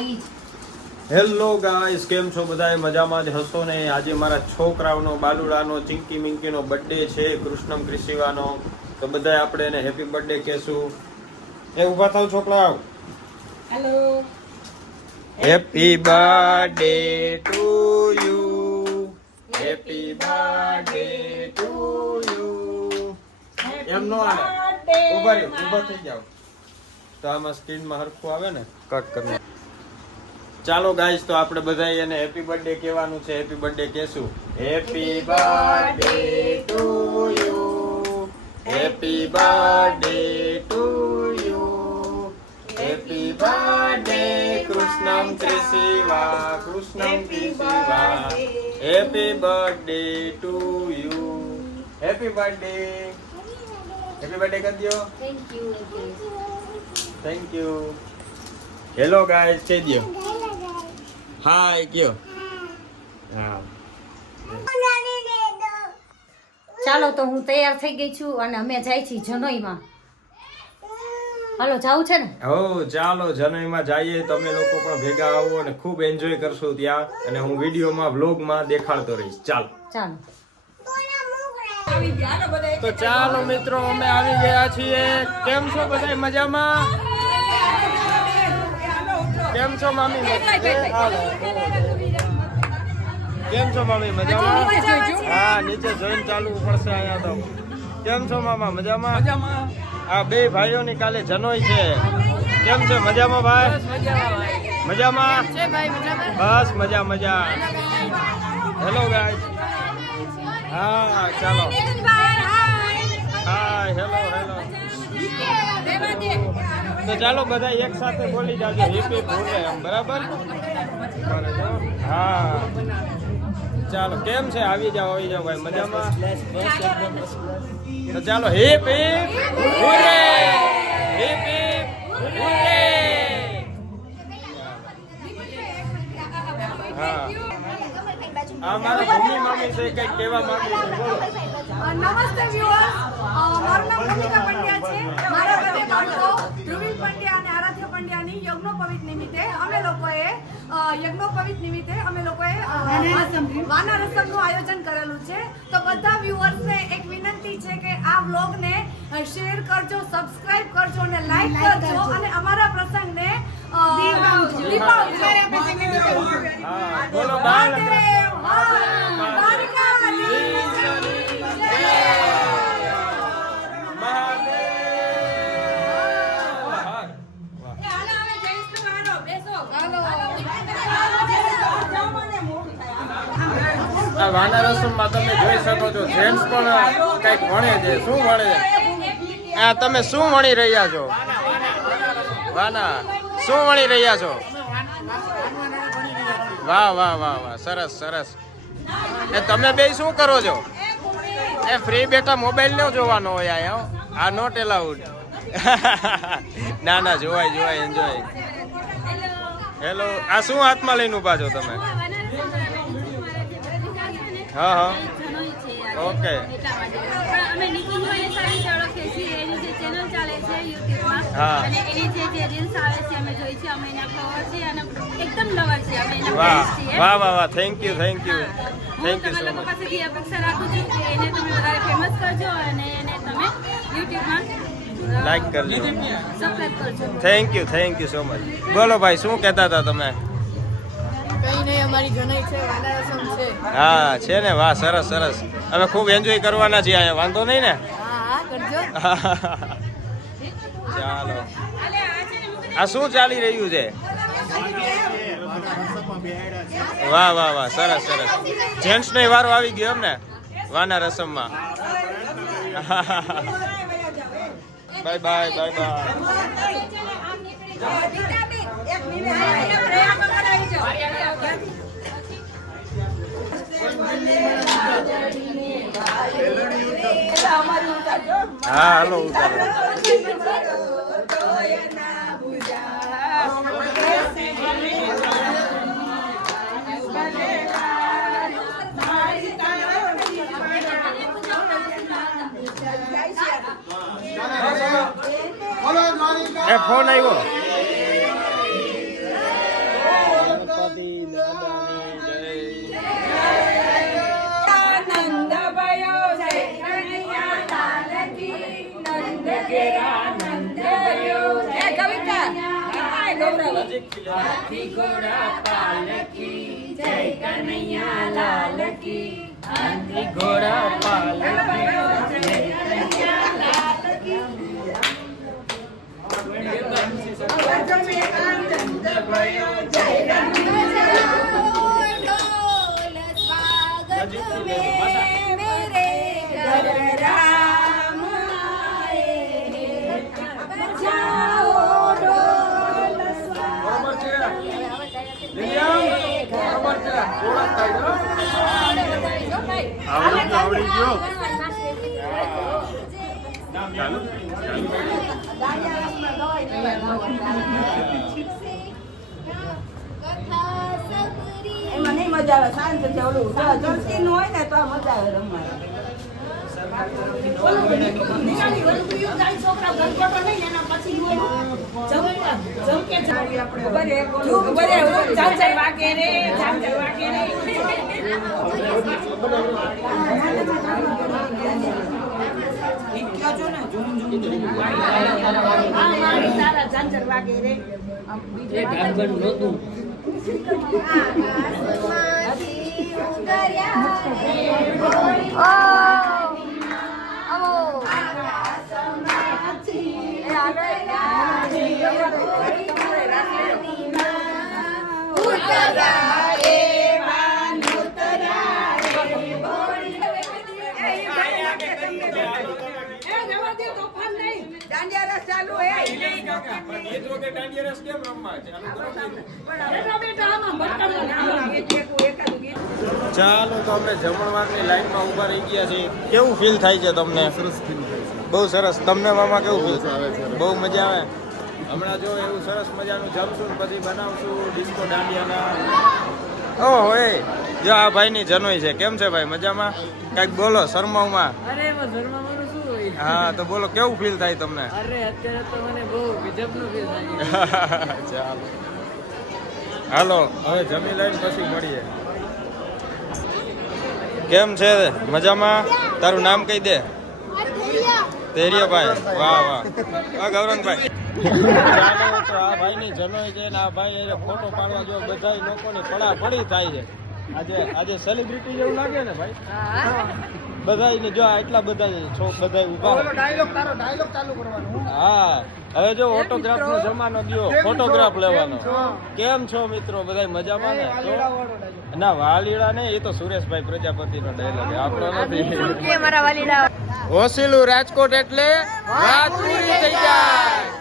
Hello guys, કેમ છો બધા? મજામાં જ હશો ને? આજે મારા છોકરાઓનો બાલુડાનો ચિંકી મિંકીનો બર્થડે છે, કૃષ્ણમ ક્રિશિવાનો. તો બધા આપણે એને હેપી બર્થડે કહેશું. એ ઊભા થાવ છોકરાઓ. Hello, happy birthday to you, happy birthday to you. એમ નો આવે, ઊભા થઈ જાવ તો આમાં સ્ક્રીનમાં હરખું આવે ને, કટ કરી. ચાલો ગાઈસ, તો આપણે બધા એને હેપી બર્થડે કહેવાનું છે. હેપી બર્થડે કહેશું. Happy birthday to you, happy birthday to you, happy birthday Krishnam Krishiva, Krishnam Krishiva, happy birthday to you, happy birthday. Happy birthday કરી દો. Thank you. હેલો ગાઈસ કહી દો. હાય કયો. હા, ચાલો તો હું તૈયાર થઈ ગઈ છું અને અમે જાય છીએ જનોઈમાં. હાલો, જાવું છે ને? હો ચાલો જનોઈમાં જઈએ. તમે લોકો પણ ભેગા આવો અને ખૂબ એન્જોય કરશો ત્યાં, અને હું વિડીયોમાં વ્લોગમાં દેખાડતો રહીશ. ચાલો ચાલો. તો ચાલો મિત્રો, અમે આવી ગયા છીએ. કેમ છો બધા? મજામાં? કેમ છો મામી? કેમ છો મામી? મજામાં? હા, નીચે જોઈને ચાલવું પડશે અહીંયા તો. કેમ છો મામા? મજામાં? આ બે ભાઈઓની કાલે જનોઈ છે. કેમ છે? મજામાં ભાઈ? મજામાં? બસ મજા મજા. Hello guys. હા ચાલો. હા, હેલો હેલો. તો ચાલો બધા એક સાથે બોલી જાજો હેપી બર્થડે એમ, બરાબર? હા ચાલો. કેમ છે? આવી જાઓ ભાઈ. મજામાં? તો ચાલો હેપી બર્થડે, હેપી બર્થડે. હા, આ મારી ભૂમિ મામી છે, કઈક કહેવા માંગે છે, બોલો. નમસ્તે વ્યુઅર્સ, મારું નામ ભૂમિકા પંડ્યા છે. મારા બંને બાળકો ધ્રુવીન પંડ્યા અને આરાધ્ય પંડ્યાની યજ્ઞોપવિત નિમિત્તે અમે લોકોએ વાના રસમનું આયોજન કરેલું છે. તો બધા વ્યુઅર્સને એક વિનંતી છે કે આ વ્લોગને શેર કરજો, સબસ્ક્રાઇબ કરજો અને લાઈક કરજો અને અમારા પ્રસંગને દીપાવજો. હા, બોલો બાળ. આ વાના રસમમાં તમે જોઈ શકો છો, જેન્ટ્સ પણ કઈક ભણે છે. શું ભણે છે? આ તમે શું ભણી રહ્યા છો? વાના શું ભણી રહ્યા છો? વાહ વાહ વાહ વાહ, સરસ સરસ. એ તમે બે શું કરો છો? એ ફ્રી બેઠા મોબાઈલ ન જોવાનો હોય અહીંયા. આ નોટ એલાઉડ. ના ના, જોવાય એન્જોય. હેલો. આ શું હાથમાં લઈને ઉભા છો તમે? હા હા, ઓકે. વાહ વાહ વાહ વાહ, thank you so much. Like કરજો, થેન્ક યુ સો મચ. બોલો ભાઈ, શું કહેતા હતા તમે? હા છે ને. વાહ, સરસ સરસ. અમે ખૂબ એન્જોય કરવાના છીએ અહીંયા, વાંધો નહીં ને? ચાલો. આ શું ચાલી રહ્યું છે? વાહ વાહ વાહ, સરસ સરસ. જેન્ટ્સ નો વારો આવી ગયો એમ ને વાના રસમમાં. Bye bye bye bye. હા હાલો, ઉતારો. એ ફોન આવ્યો. હાથી ઘોડા પાલકી જય કનૈયા લાલ કી હાથી ઘોડા પાલકી આવડી ગયો. એમાં નહીં મજા આવે શાંત છે ઓલું જર્સી નું હોય ને તો મજા આવે રમવાની ચાલો તો આપણે જમણવારની લાઈનમાં ઊભા રહી ગયા છીએ. કેવું ફીલ થાય છે તમને? બહુ સરસ. તમને મામા કેવું ફીલ આવે છે? બહુ મજા આવે. હમણાં જો એવું સરસ મજાનું જમશું ને પછી બનાવશું ડિસ્કો દાંડિયાના. ઓહો એ જો આ ભાઈની જનોઈ છે. કેમ છે ભાઈ? મજામાં? કાંઈક બોલો શરમાવમાં. હા તો બોલો કેવું ફીલ થાય તમને? અરે અત્યારે તો મને બહુ ગજબનું ફીલ થાય. ચાલો હાલો હવે જમી લઈને પછી મળીએ. કેમ છે? મજામાં? તારું નામ કહી દે. તેરિયાભાઈ. વાહ વાહ. ગૌરંગભાઈ. ચાલો તો આ ભાઈની જનોઈ છે ને આ ભાઈ ફોટો પાડવા જો બધા લોકોની પડાપડી થાય છે. આજે સેલિબ્રિટી જેવું લાગે ને ભાઈ. બધાને જો એટલા બધા ઉભા. હા હવે જો ઓટોગ્રાફ નો જમાનો ગયો. ફોટોગ્રાફ લેવાનો. કેમ છો મિત્રો? બધા મજામાં ને? ના વાલીડા ને એ તો સુરેશભાઈ પ્રજાપતિ નો ડાયલોગ આપણો નથી. હોસીલું રાજકોટ એટલે વાત પૂરી થઈ જાય.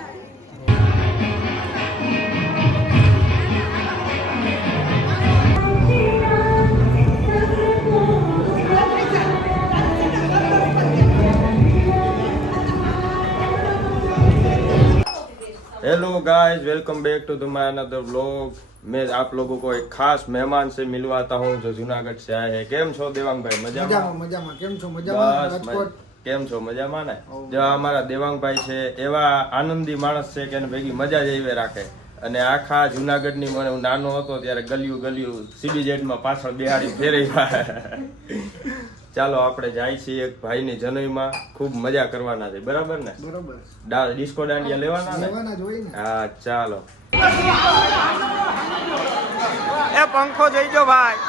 Hello guys, welcome back to my another vlog. मैं आप लोगों को एक खास मेहमान से मिलवाता हूँ जो जूनागढ़ से आए हैं। केम छो देवांग भाई? મજામાં કેમ છો? મજામાં રાજકોટ કેમ છો? મજામાં ને? જો અમારા દેવાંગ ભાઈ છે એવા આનંદી માણસ છે કે એને ભેગી મજા જ એવી રાખે. અને આખા જુનાગઢની મને હું નાનો હતો ત્યારે ગલિયું સીબીજેડમાં પાછળ બિહારી ફેરવી. ચાલો આપણે જાય છીએ એક ભાઈની જનોઈમાં. ખૂબ મજા કરવાના છે. બરાબર ને? બરોબર. ડિસ્કો દાંડિયા લેવાના ને? જ હોય ને. હા ચાલો. એ પંખો જઈજો ભાઈ.